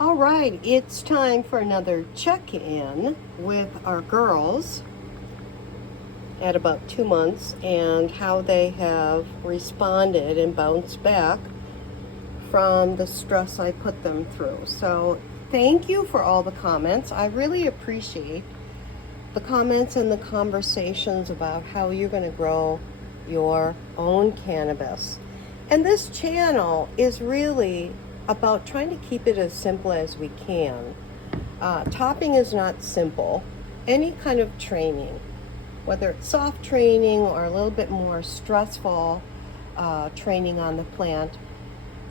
All right, it's time for another check-in with our girls at about 2 months and how they have responded and bounced back from the stress I put them through. So thank you for all the comments. I really appreciate the comments and the conversations about how you're going to grow your own cannabis. And this channel is really about trying to keep it as simple as we can. Topping is not simple. Any kind of training, whether it's soft training or a little bit more stressful training on the plant,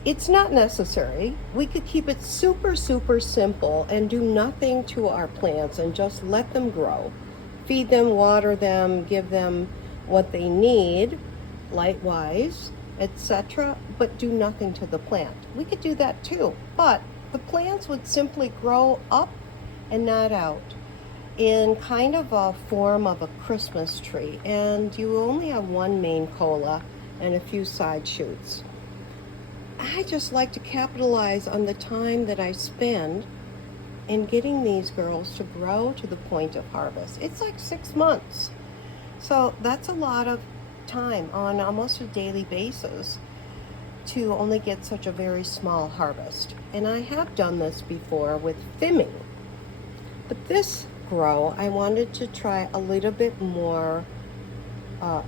it's not necessary. We could keep it super, super simple and do nothing to our plants and just let them grow. Feed them, water them, give them what they need, light-wise, etc., but do nothing to the plant. We could do that too, but the plants would simply grow up and not out in kind of a form of a Christmas tree, and you only have one main cola and a few side shoots. I just like to capitalize on the time that I spend in getting these girls to grow to the point of harvest. It's like 6 months. So that's a lot of time on almost a daily basis to only get such a very small harvest. And I have done this before with fiming. But this grow, I wanted to try a little bit more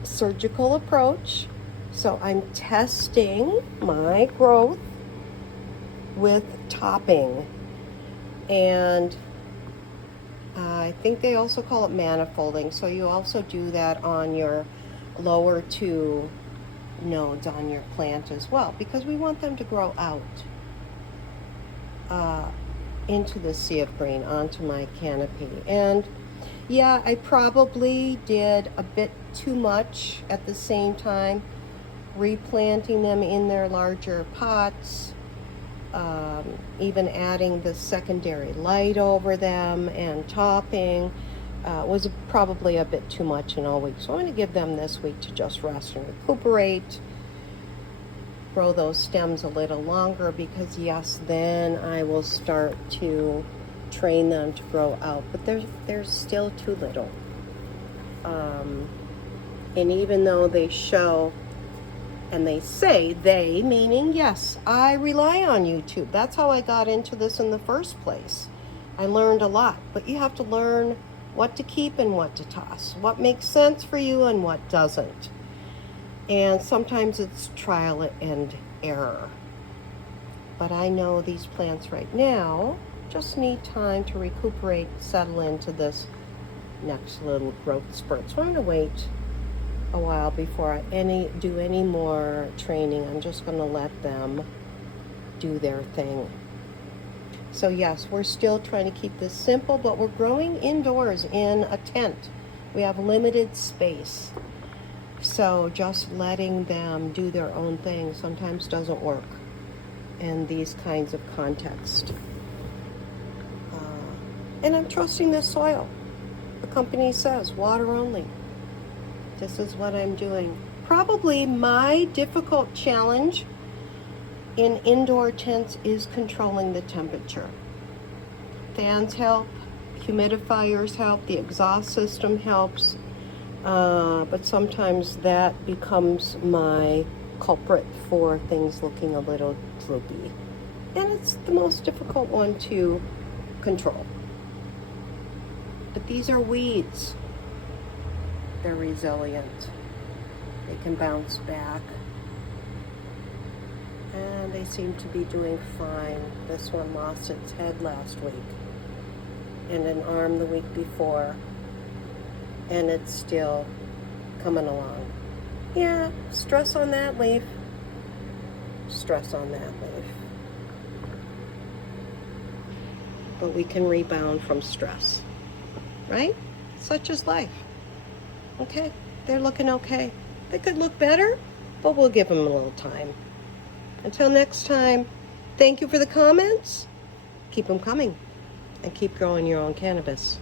surgical approach. So I'm testing my growth with topping. And I think they also call it manifolding. So you also do that on your lower 2 nodes on your plant as well, because we want them to grow out into the sea of green, onto my canopy. And yeah, I probably did a bit too much at the same time, replanting them in their larger pots, even adding the secondary light over them and topping was probably a bit too much in all week. So I'm going to give them this week to just rest and recuperate, grow those stems a little longer, because yes, then I will start to train them to grow out. But they're still too little. And even though they show, and they say, they meaning yes, I rely on YouTube. That's how I got into this in the first place. I learned a lot, but you have to learn what to keep and what to toss, what makes sense for you and what doesn't. And sometimes it's trial and error. But I know these plants right now just need time to recuperate, settle into this next little growth spurt. So I'm going to wait a while before I do any more training. I'm just going to let them do their thing. So yes, we're still trying to keep this simple, but we're growing indoors in a tent. We have limited space. So just letting them do their own thing sometimes doesn't work in these kinds of contexts. And I'm trusting this soil. The company says water only. This is what I'm doing. Probably my difficult challenge in indoor tents is controlling the temperature. Fans help, humidifiers help, the exhaust system helps, but sometimes that becomes my culprit for things looking a little droopy. And it's the most difficult one to control. But these are weeds. They're resilient. They can bounce back. And they seem to be doing fine. This one lost its head last week and an arm the week before, and it's still coming along. Yeah, stress on that leaf. Stress on that leaf. But we can rebound from stress, right? Such is life. Okay, they're looking okay. They could look better, but we'll give them a little time. Until next time, thank you for the comments. Keep them coming and keep growing your own cannabis.